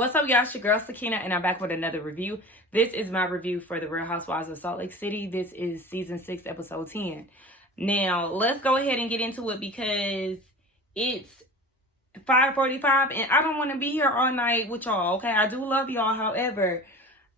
What's up, y'all? It's your girl, Sakina, and I'm back with another review. This is my review for The Real Housewives of Salt Lake City. This is Season 6, Episode 10. Now, let's go ahead and get into it because it's 5:45, and I don't want to be here all night with y'all, okay? I do love y'all, however,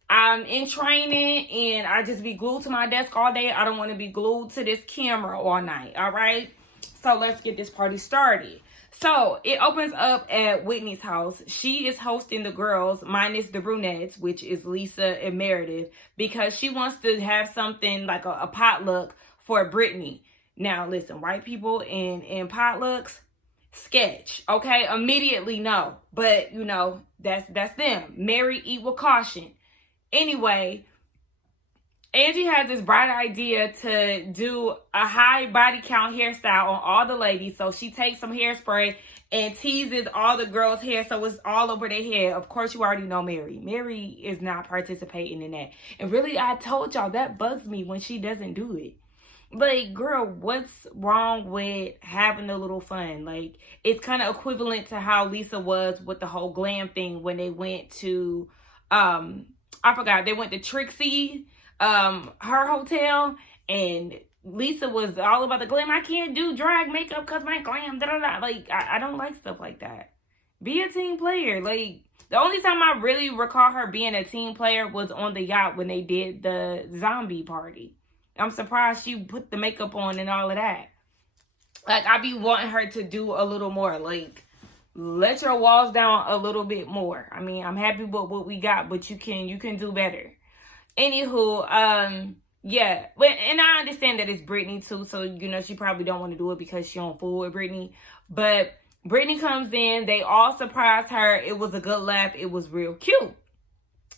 I'm in training, and I just be glued to my desk all day. I don't want to be glued to this camera all night, all right? So, let's get this party started. So, it opens up at Whitney's house. She is hosting the girls, minus the brunettes, which is Lisa and Meredith, because she wants to have something like a potluck for Brittany. Now, listen, white people in potlucks, sketch, okay? Immediately, no. But, you know, that's them. Marry, eat with caution. Anyway, Angie has this bright idea to do a high body count hairstyle on all the ladies. So she takes some hairspray and teases all the girls' hair so it's all over their head. Of course, you already know Mary. Mary is not participating in that. And really, I told y'all, that bugs me when she doesn't do it. Like, girl, what's wrong with having a little fun? Like, it's kind of equivalent to how Lisa was with the whole glam thing when they went to, they went to Trixie, her hotel, and Lisa was all about the glam. I can't do drag makeup because my glam, da-da-da. Like, I don't like stuff like that. Be a team player. Like, the only time I really recall her being a team player was on the yacht when they did the zombie party. I'm surprised she put the makeup on and all of that. Like, I be wanting her to do a little more. Like, let your walls down a little bit more. I mean, I'm happy with what we got, but you can do better. Anywho, yeah, but and I understand that it's Brittany too, so you know she probably don't want to do it because she don't fool with Brittany. But Brittany comes in, they all surprise her. It was a good laugh. It was real cute.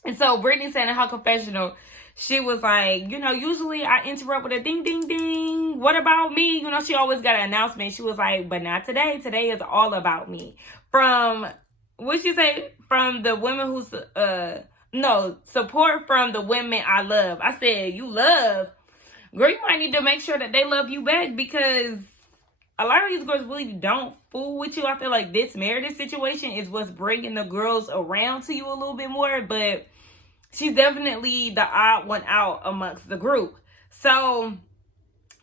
And so Brittany said in her confessional, she was like, you know, usually I interrupt with a ding, ding, ding. What about me? You know, she always got an announcement. She was like, but not today. Today is all about me. From, what'd she say? From the women who's, no, support from the women I love. I said, you love? Girl, you might need to make sure that they love you back because a lot of these girls really don't fool with you. I feel like this Meredith situation is what's bringing the girls around to you a little bit more, but she's definitely the odd one out amongst the group. So,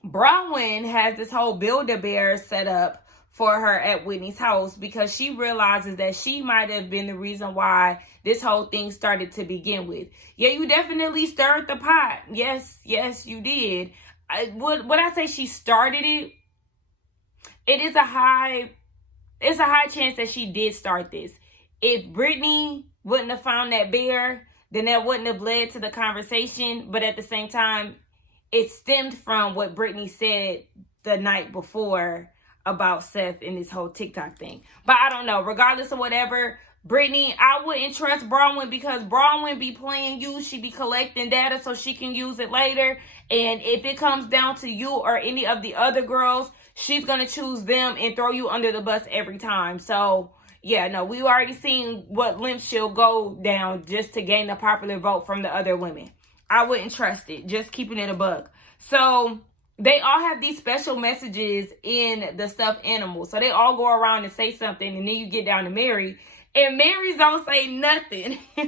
Bronwyn has this whole Build-A-Bear set up for her at Whitney's house because she realizes that she might have been the reason why this whole thing started to begin with. Yeah, you definitely stirred the pot. Yes, you did. Would I say she started it? It's a high chance that she did start this. If Brittany wouldn't have found that bear, then that wouldn't have led to the conversation. But at the same time, it stemmed from what Brittany said the night before about Seth and this whole TikTok thing. But I don't know. Regardless of whatever, Brittany, I wouldn't trust Bronwyn because Bronwyn be playing you. She be collecting data so she can use it later. And if it comes down to you or any of the other girls, she's going to choose them and throw you under the bus every time. So, yeah, no, we already seen what limp she'll go down just to gain the popular vote from the other women. I wouldn't trust it. Just keeping it a bug. So, they all have these special messages in the stuffed animal. So, they all go around and say something. And then you get down to Mary. And Mary's don't say nothing. They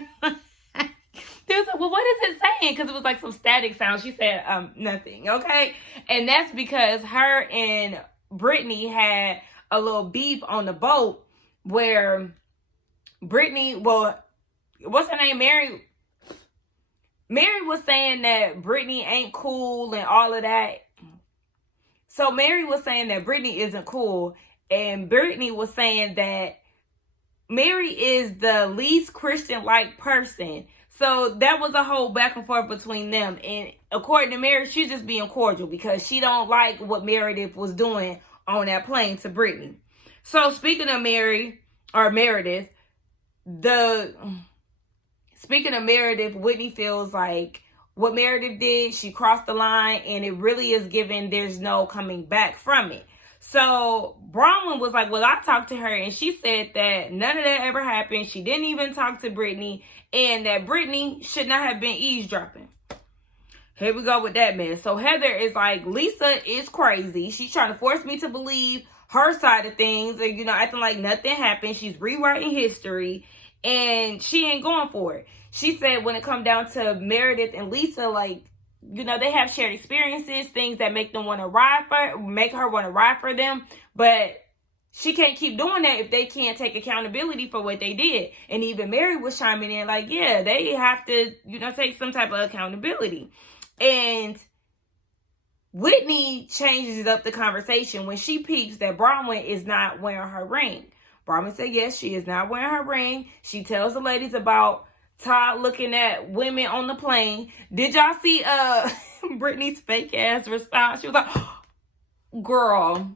was like, well, what is it saying? Because it was like some static sound. She said, nothing, okay? And that's because her and Brittany had a little beef on the boat where Brittany, well, what's her name? Mary was saying that Brittany ain't cool and all of that. So Mary was saying that Brittany isn't cool. And Brittany was saying that Mary is the least Christian-like person. So that was a whole back and forth between them. And according to Mary, she's just being cordial because she don't like what Meredith was doing on that plane to Brittany. So speaking of Meredith, Whitney feels like what Meredith did, she crossed the line and it really is given there's no coming back from it. So Bronwyn was like, well, I talked to her and she said that none of that ever happened. She didn't even talk to Brittany and that Brittany should not have been eavesdropping. Here we go with that mess. So Heather is like, Lisa is crazy. She's trying to force me to believe her side of things, or, you know, acting like nothing happened. She's rewriting history. and she ain't going for it. She said when it come down to Meredith and Lisa, like, you know, they have shared experiences, things that make them want to make her want to ride for them, but she can't keep doing that if they can't take accountability for what they did. And even Mary was chiming in like, yeah, they have to, you know, take some type of accountability. And Whitney changes up the conversation when she peeps that Bronwyn is not wearing her ring. Bronwyn said, yes, she is not wearing her ring. She tells the ladies about Todd looking at women on the plane. Did y'all see Brittany's fake ass response? She was like, girl,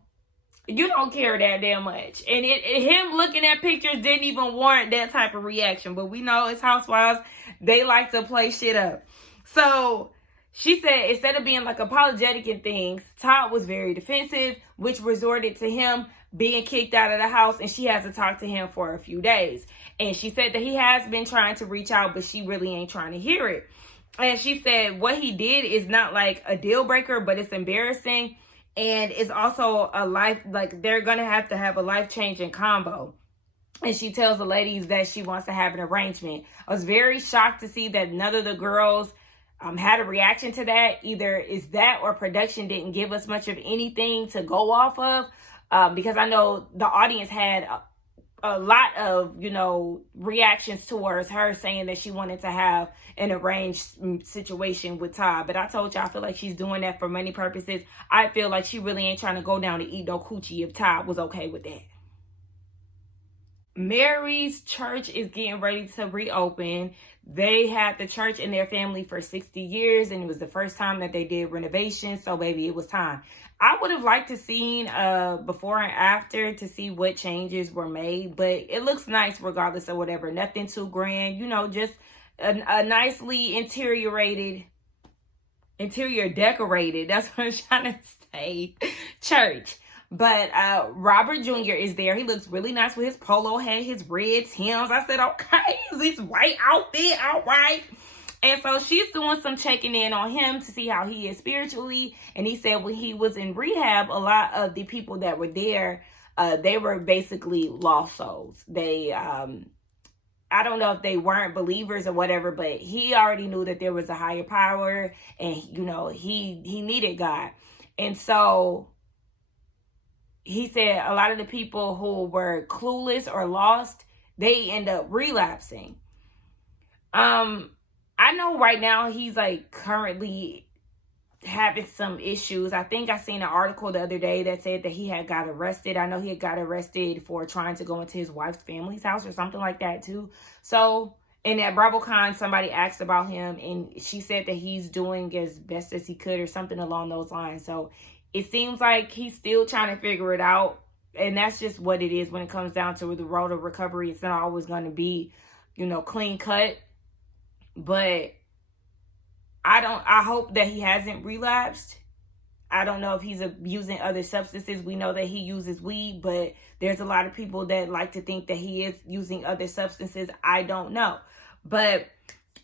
you don't care that damn much. And him looking at pictures didn't even warrant that type of reaction. But we know it's Housewives. They like to play shit up. So she said instead of being like apologetic and things, Todd was very defensive, which resorted to him being kicked out of the house, and she has to talk to him for a few days. And she said that he has been trying to reach out, but she really ain't trying to hear it. And she said what he did is not like a deal breaker, but it's embarrassing. And it's also a life, like they're going to have a life-changing combo. And she tells the ladies that she wants to have an arrangement. I was very shocked to see that none of the girls had a reaction to that. Either is that or production didn't give us much of anything to go off of. Because I know the audience had a lot of, you know, reactions towards her saying that she wanted to have an arranged situation with Todd. But I told you, I feel like she's doing that for many purposes. I feel like she really ain't trying to go down to eat no coochie if Todd was okay with that. Mary's church is getting ready to reopen. They had the church in their family for 60 years, and it was the first time that they did renovations. So, baby, it was time. I would have liked to seen before and after to see what changes were made, but it looks nice regardless of whatever. Nothing too grand, you know, just a nicely interior decorated. That's what I'm trying to say. Church. But Robert Jr. is there. He looks really nice with his polo hat, his red Timbs. I said, okay, is this white outfit all right? And so she's doing some checking in on him to see how he is spiritually. And he said when he was in rehab, a lot of the people that were there, they were basically lost souls. They, I don't know if they weren't believers or whatever, but he already knew that there was a higher power, and, you know, he needed God. And so he said a lot of the people who were clueless or lost, they end up relapsing. I know right now he's like currently having some issues. I think I seen an article the other day that said that he had got arrested. I know he had got arrested for trying to go into his wife's family's house or something like that too. So, and at BravoCon, somebody asked about him, and she said that he's doing as best as he could or something along those lines. So it seems like he's still trying to figure it out. And that's just what it is when it comes down to the road of recovery. It's not always going to be, you know, clean cut. But I hope that he hasn't relapsed. I don't know if he's using other substances. We know that he uses weed, but there's a lot of people that like to think that he is using other substances. I don't know. But,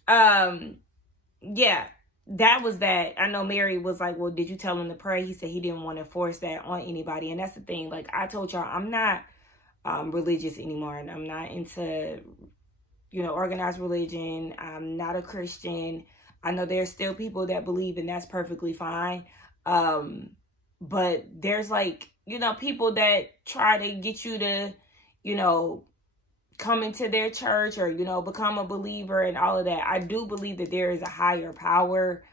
yeah, that was that. I know Mary was like, well, did you tell him to pray? He said he didn't want to force that on anybody. And that's the thing. Like I told y'all, I'm not religious anymore. And I'm not into, you know, organized religion. I'm not a Christian. I know there's still people that believe, and that's perfectly fine. But there's like, you know, people that try to get you to, you know, come into their church or, you know, become a believer and all of that. I do believe that there is a higher power.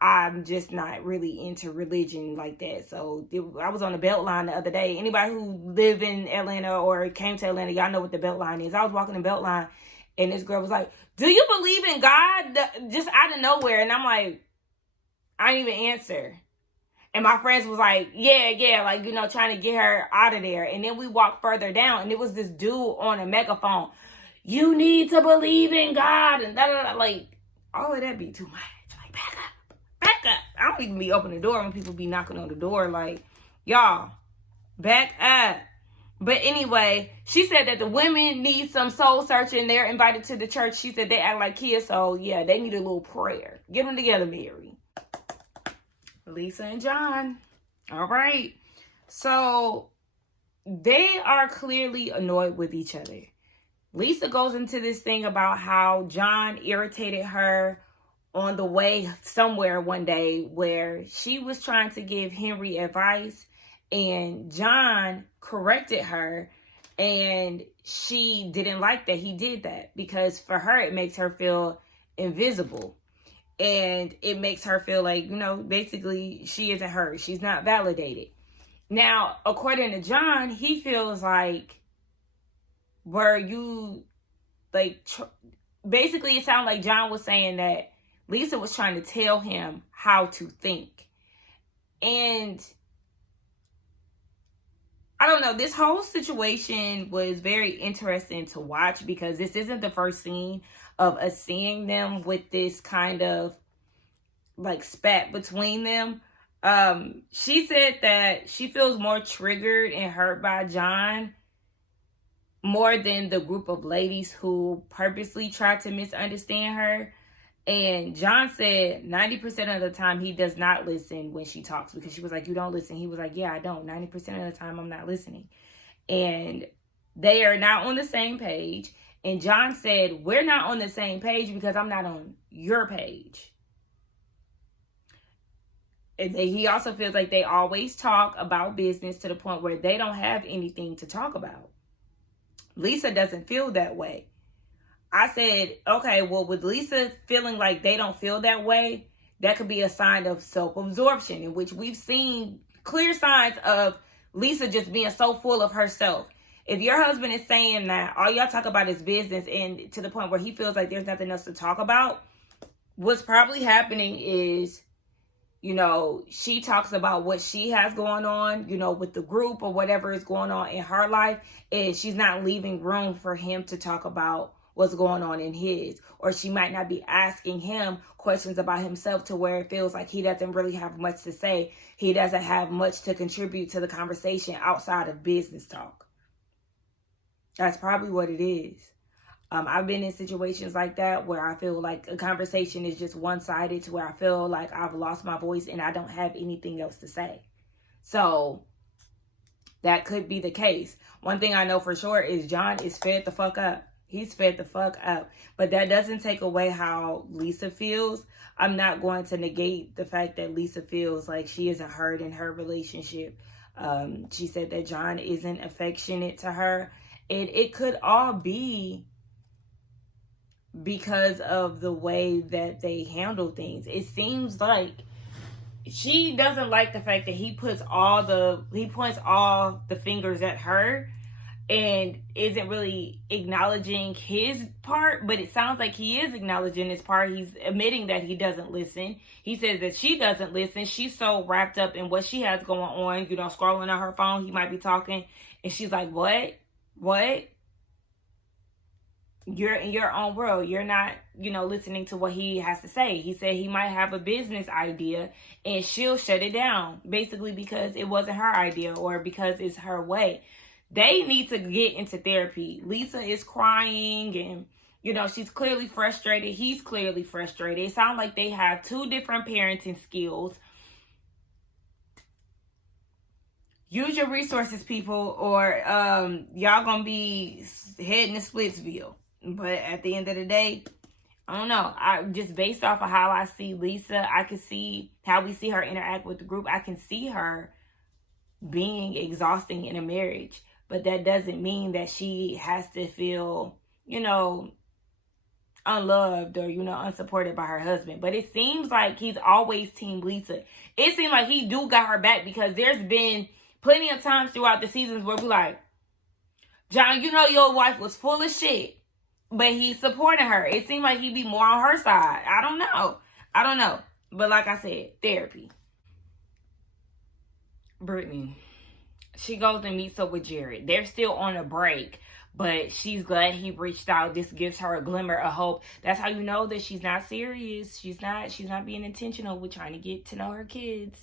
I'm just not really into religion like that. So I was on the Beltline the other day. Anybody who live in Atlanta or came to Atlanta, y'all know what the Beltline is. I was walking the Beltline, and this girl was like, do you believe in God? Just out of nowhere. And I'm like, I didn't even answer. And my friends was like, yeah, like, you know, trying to get her out of there. And then we walked further down, and it was this dude on a megaphone. You need to believe in God. And like, all of that be too much. Like, back up. I don't even be opening the door when people be knocking on the door. Like, y'all, back up. But anyway, she said that the women need some soul searching. They're invited to the church. She said they act like kids. So, yeah, they need a little prayer. Get them together, Mary. Lisa and John. All right. So, they are clearly annoyed with each other. Lisa goes into this thing about how John irritated her on the way somewhere one day where she was trying to give Henry advice and John corrected her, and she didn't like that he did that because for her it makes her feel invisible, and it makes her feel like, basically she isn't heard. She's not validated. Now, according to John, he feels like, were you basically it sounded like John was saying that Lisa was trying to tell him how to think. And I don't know, this whole situation was very interesting to watch because this isn't the first scene of us seeing them with this kind of spat between them. She said that she feels more triggered and hurt by John more than the group of ladies who purposely tried to misunderstand her. And John said 90% of the time he does not listen when she talks, because she was like, you don't listen. He was like, yeah, I don't. 90% of the time I'm not listening. And they are not on the same page. And John said, we're not on the same page because I'm not on your page. And he also feels like they always talk about business to the point where they don't have anything to talk about. Lisa doesn't feel that way. I said, okay, well, with Lisa feeling like they don't feel that way, that could be a sign of self-absorption, in which we've seen clear signs of Lisa just being so full of herself. If your husband is saying that all y'all talk about is business, and to the point where he feels like there's nothing else to talk about, what's probably happening is, she talks about what she has going on, with the group or whatever is going on in her life, and she's not leaving room for him to talk about what's going on in his. Or she might not be asking him questions about himself to where it feels like he doesn't really have much to say. He doesn't have much to contribute to the conversation outside of business talk. That's probably what it is. I've been in situations like that where I feel like a conversation is just one-sided, to where I feel like I've lost my voice and I don't have anything else to say. So that could be the case. One thing I know for sure is John is fed the fuck up. He's fed the fuck up. But that doesn't take away how Lisa feels. I'm not going to negate the fact that Lisa feels like she isn't heard in her relationship. She said that John isn't affectionate to her. And it could all be because of the way that they handle things. It seems like she doesn't like the fact that he points all the fingers at her and isn't really acknowledging his part, but it sounds like he is acknowledging his part. He's admitting that he doesn't listen. He says that she doesn't listen. She's so wrapped up in what she has going on, scrolling on her phone. He might be talking and she's like, what? You're in your own world. You're not, listening to what he has to say. He said he might have a business idea and she'll shut it down, basically because it wasn't her idea or because it's her way. They need to get into therapy. Lisa is crying and, she's clearly frustrated. He's clearly frustrated. It sounds like they have two different parenting skills. Use your resources, people, or y'all gonna be heading to Splitsville. But at the end of the day, I don't know. I just based off of how I see Lisa, I can see how we see her interact with the group. I can see her being exhausting in a marriage. But that doesn't mean that she has to feel, unloved or, unsupported by her husband. But it seems like he's always team Lisa. It seems like he do got her back, because there's been plenty of times throughout the seasons where we like, John, your wife was full of shit, but he's supporting her. It seemed like he'd be more on her side. I don't know. But like I said, therapy. Brittany, she goes and meets up with Jared. They're still on a break, but she's glad he reached out. This gives her a glimmer of hope. That's how you know that she's not serious. She's not being intentional with trying to get to know her kids.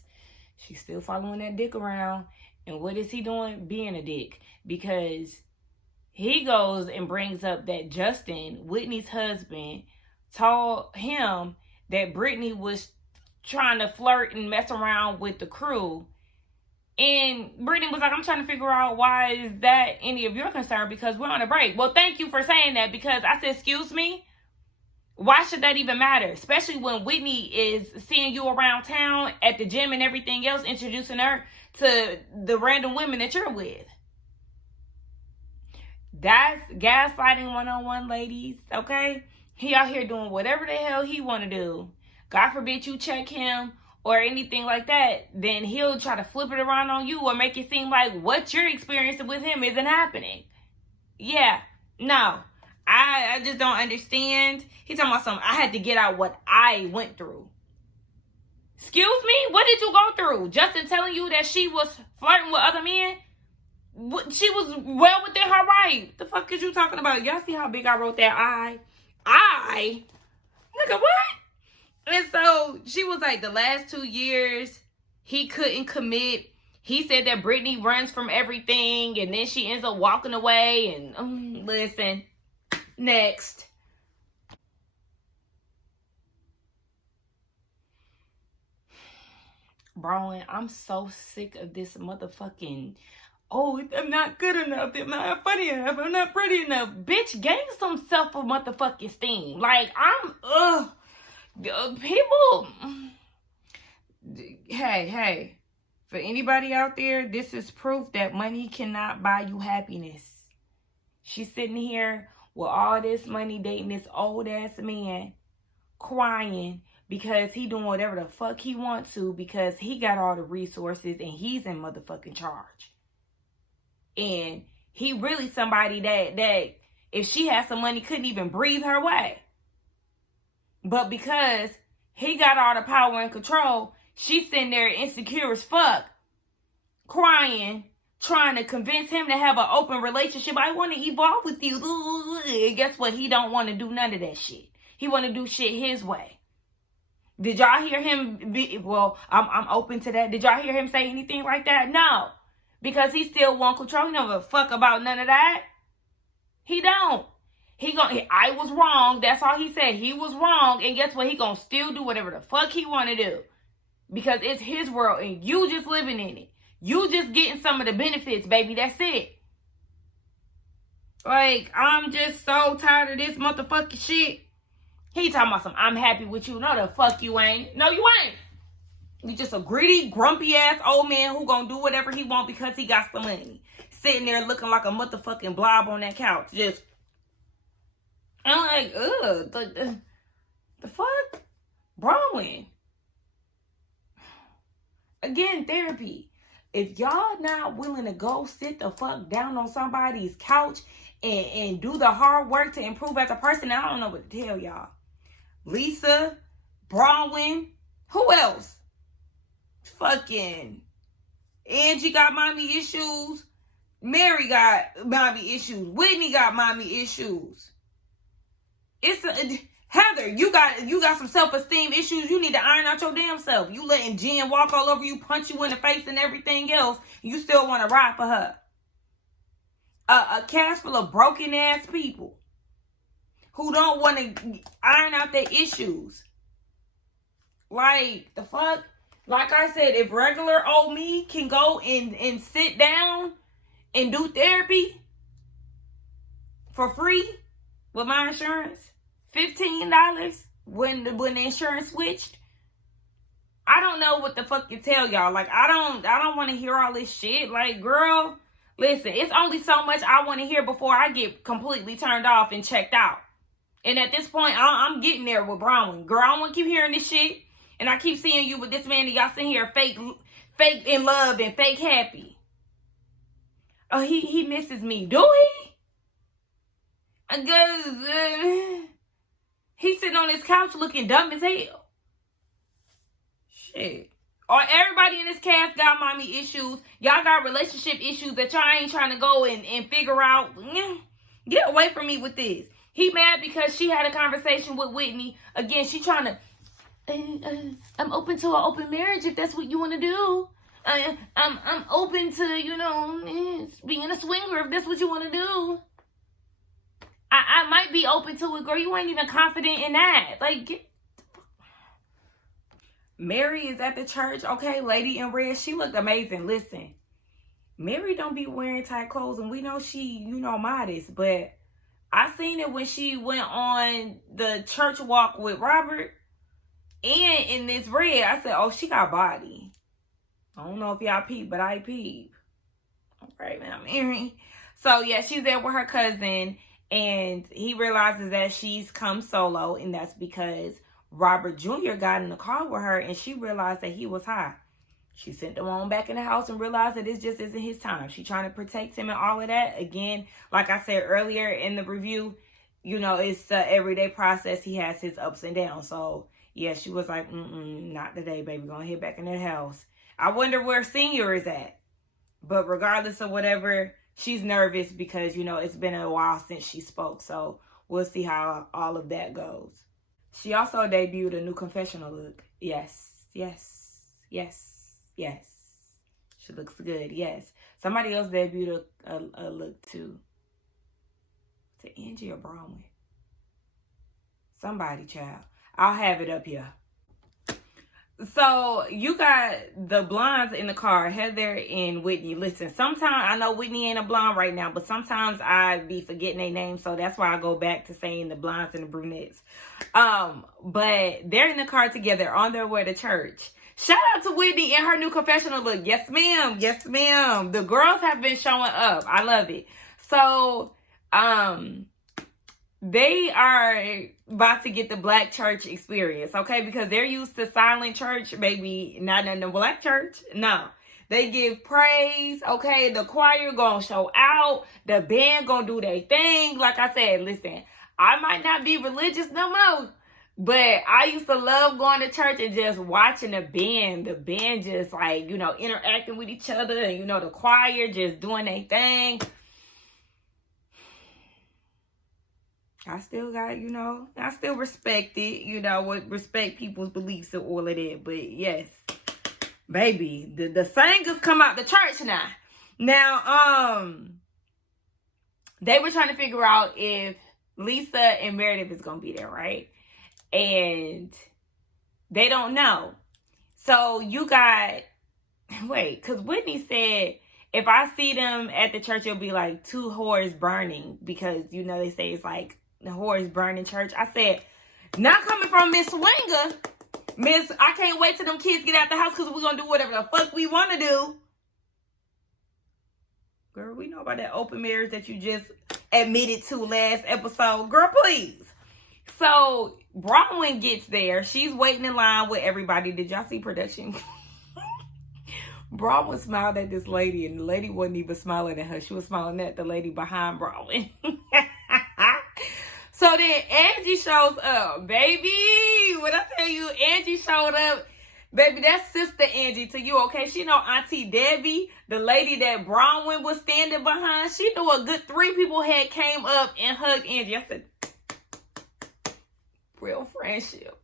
She's still following that dick around. And what is he doing? Being a dick. Because he goes and brings up that Justin, Whitney's husband, told him that Brittany was trying to flirt and mess around with the crew. And Brittany was like, I'm trying to figure out why is that any of your concern because we're on a break. Well, thank you for saying that because I said, excuse me? Why should that even matter? Especially when Whitney is seeing you around town at the gym and everything else, introducing her to the random women that you're with. That's gaslighting 101, ladies, okay? He out here doing whatever the hell he want to do. God forbid you check him or anything like that, then he'll try to flip it around on you or make it seem like what you're experiencing with him isn't happening. Yeah, no. I just don't understand. He's talking about something. I had to get out what I went through. Excuse me? What did you go through? Justin telling you that she was flirting with other men? She was well within her right. The fuck is you talking about? Y'all see how big I wrote that I? Nigga, what? And so she was like, the last 2 years, he couldn't commit. He said that Brittany runs from everything, and then she ends up walking away. And listen, next. Bro, I'm so sick of this motherfucking, oh, I'm not good enough, I'm not funny enough, I'm not pretty enough. Bitch, gain some self-motherfucking esteem. Like, people, hey, for anybody out there, this is proof that money cannot buy you happiness. She's sitting here with all this money dating this old-ass man, crying, because he doing whatever the fuck he wants to because he got all the resources and he's in motherfucking charge. And he really somebody that if she had some money couldn't even breathe her way. But because he got all the power and control, she's sitting there insecure as fuck, crying, trying to convince him to have an open relationship. I want to evolve with you. And guess what? He don't want to do none of that shit. He want to do shit his way. Did y'all hear him be, well, I'm open to that. Did y'all hear him say anything like that? No. Because he still want control. He don't give a fuck about none of that. He don't. I was wrong. That's all he said. He was wrong. And guess what? He gonna still do whatever the fuck he want to do. Because it's his world and you just living in it. You just getting some of the benefits, baby. That's it. Like, I'm just so tired of this motherfucking shit. He talking about some, I'm happy with you. No, the fuck you ain't. No, you ain't. You just a greedy, grumpy ass old man who gonna do whatever he want because he got some money. Sitting there looking like a motherfucking blob on that couch. Just, I'm like, ugh, the fuck? Bronwyn. Again, therapy. If y'all not willing to go sit the fuck down on somebody's couch and do the hard work to improve as a person, I don't know what to tell y'all. Lisa, Bronwyn, who else? Fucking Angie got mommy issues. Mary got mommy issues. Whitney got mommy issues. Heather, you got some self-esteem issues. You need to iron out your damn self. You letting Jen walk all over you, punch you in the face and everything else. You still want to ride for her. A cast full of broken ass people who don't want to iron out their issues. Like, the fuck? Like I said, if regular old me can go and sit down and do therapy for free with my insurance, $15 when the insurance switched, I don't know what the fuck to tell y'all. Like, I don't want to hear all this shit. Like, girl, listen, it's only so much I want to hear before I get completely turned off and checked out. And at this point, I'm getting there with Bronwyn. Girl, I don't want to keep hearing this shit. And I keep seeing you with this man and y'all sitting here fake in love and fake happy. Oh, he misses me. Do he? I guess he's sitting on his couch looking dumb as hell. Shit. Or everybody in this cast got mommy issues. Y'all got relationship issues that y'all ain't trying to go and figure out. Get away from me with this. He mad because she had a conversation with Whitney. Again, she trying to, I'm open to an open marriage if that's what you want to do. I'm open to, being a swinger if that's what you want to do. I might be open to it, girl. You ain't even confident in that. Like, Mary is at the church. Okay, lady in red. She looked amazing. Listen, Mary don't be wearing tight clothes, and we know she, modest. But I seen it when she went on the church walk with Robert, and in this red, I said, oh, she got body. I don't know if y'all peep, but I peep. All right, man, Mary. So, yeah, she's there with her cousin, and he realizes that she's come solo, and that's because Robert Jr. got in the car with her, and she realized that he was high. She sent him on back in the house and realized that this just isn't his time. She's trying to protect him and all of that. Again, like I said earlier in the review, it's an everyday process. He has his ups and downs. So, yeah, she was like, not today, baby. Gonna head back in that house. I wonder where Senior is at. But regardless of whatever, she's nervous because, it's been a while since she spoke. So, we'll see how all of that goes. She also debuted a new confessional look. Yes. She looks good. Yes. Somebody else debuted a look too. To Angie or Bronwyn? Somebody, child. I'll have it up here. So you got the blondes in the car, Heather and Whitney. Listen, sometimes I know Whitney ain't a blonde right now, but sometimes I be forgetting their names, so that's why I go back to saying the blondes and the brunettes. But they're in the car together on their way to church. Shout out to Whitney and her new confessional look. Yes, ma'am. Yes, ma'am. The girls have been showing up. I love it. So, they are about to get the black church experience, okay? Because they're used to silent church, baby, not in the black church. No. They give praise, okay? The choir gonna show out. The band gonna do their thing. Like I said, listen, I might not be religious no more, but I used to love going to church and just watching the band. The band just like, interacting with each other. And, the choir just doing their thing. I still got, I still respect it, would respect people's beliefs and all of that. But yes, baby, the singers come out the church now. Now, they were trying to figure out if Lisa and Meredith is going to be there, right? And they don't know. So you got, because Whitney said, if I see them at the church, it'll be like two whores burning. Because, they say it's like, the whores burning church. I said, not coming from Miss Winger. Miss, I can't wait till them kids get out the house because we're going to do whatever the fuck we want to do. Girl, we know about that open marriage that you just admitted to last episode. Girl, please. So, Bronwyn gets there. She's waiting in line with everybody. Did y'all see production? Bronwyn smiled at this lady, and the lady wasn't even smiling at her. She was smiling at the lady behind Bronwyn. So then Angie shows up, baby. When I tell you Angie showed up, baby, that's Sister Angie to you, okay? She know Auntie Debbie, the lady that Bronwyn was standing behind. She knew a good 3 people had came up and hugged Angie. I said, real friendship.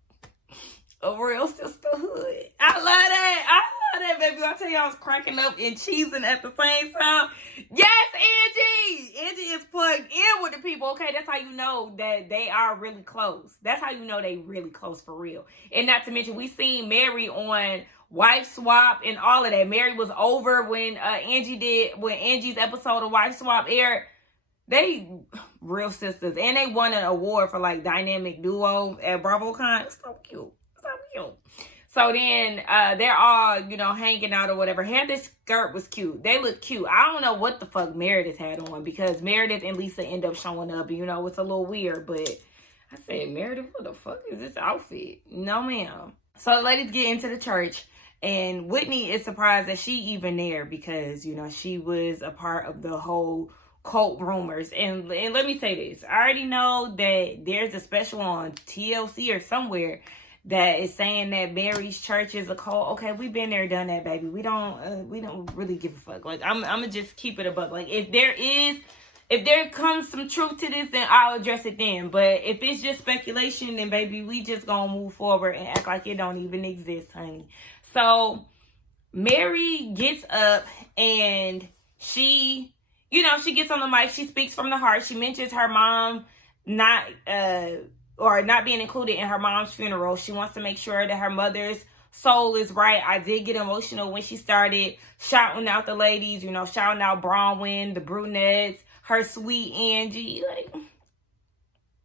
A real sisterhood. I love that. I love that, baby. I tell you, I was cracking up and cheesing at the same time. Yes, Angie! Angie is plugged in with the people, okay? That's how you know that they are really close. That's how you know they really close for real. And not to mention, we seen Mary on Wife Swap and all of that. Mary was over when Angie's episode of Wife Swap aired. They real sisters. And they won an award for like dynamic duo at BravoCon. It's so cute. So then they're all, hanging out or whatever. Heather's skirt was cute. They look cute. I don't know what the fuck Meredith had on because Meredith and Lisa end up showing up. It's a little weird. But I said, Meredith, what the fuck is this outfit? No, ma'am. So the ladies get into the church. And Whitney is surprised that she even there because, she was a part of the whole cult rumors. And let me say this. I already know that there's a special on TLC or somewhere that is saying that Mary's church is a cult. Okay, we've been there, done that, baby. We don't really give a fuck. Like, I'm gonna just keep it a buck. Like, if there comes some truth to this, then I'll address it then. But if it's just speculation, then baby, we just gonna move forward and act like it don't even exist, honey. So Mary gets up and she gets on the mic. She speaks from the heart. She mentions her mom not being included in her mom's funeral. She wants to make sure that her mother's soul is right. I did get emotional when she started shouting out the ladies, you know, shouting out Bronwyn, the brunettes, her sweet Angie. Like,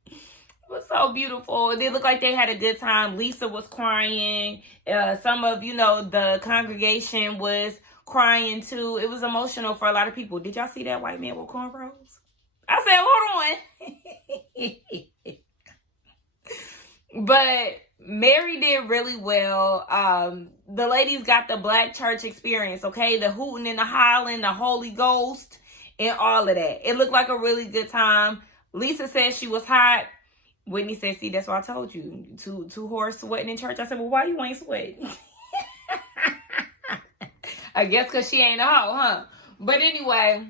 it was so beautiful. It did look like they had a good time. Lisa was crying. Some of, you know, the congregation was crying too. It was emotional for a lot of people. Did y'all see that white man with cornrows? I said, hold on. But Mary did really well. The ladies got the black church experience, okay? The hooting and the hollering, the Holy Ghost, and all of that. It looked like a really good time. Lisa said she was hot. Whitney said, see, that's what I told you. Two whores sweating in church. I said, well, why you ain't sweating? I guess because she ain't a hoe, huh? But anyway,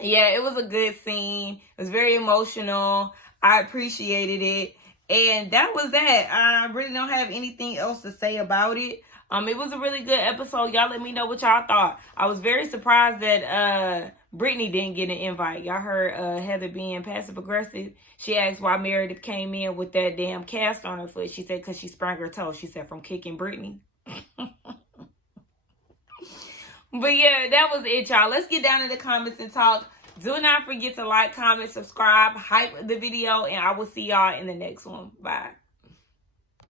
yeah, it was a good scene. It was very emotional. I appreciated it. And that was that. I really don't have anything else to say about it. It was a really good episode. Y'all let me know what y'all thought. I was very surprised that Brittany didn't get an invite. Y'all heard Heather being passive aggressive. She asked why Meredith came in with that damn cast on her foot. She said because she sprung her toe. She said from kicking Brittany. But yeah, that was it, y'all. Let's get down in the comments and talk. Do not forget to like, comment, subscribe, hype the video, and I will see y'all in the next one. Bye.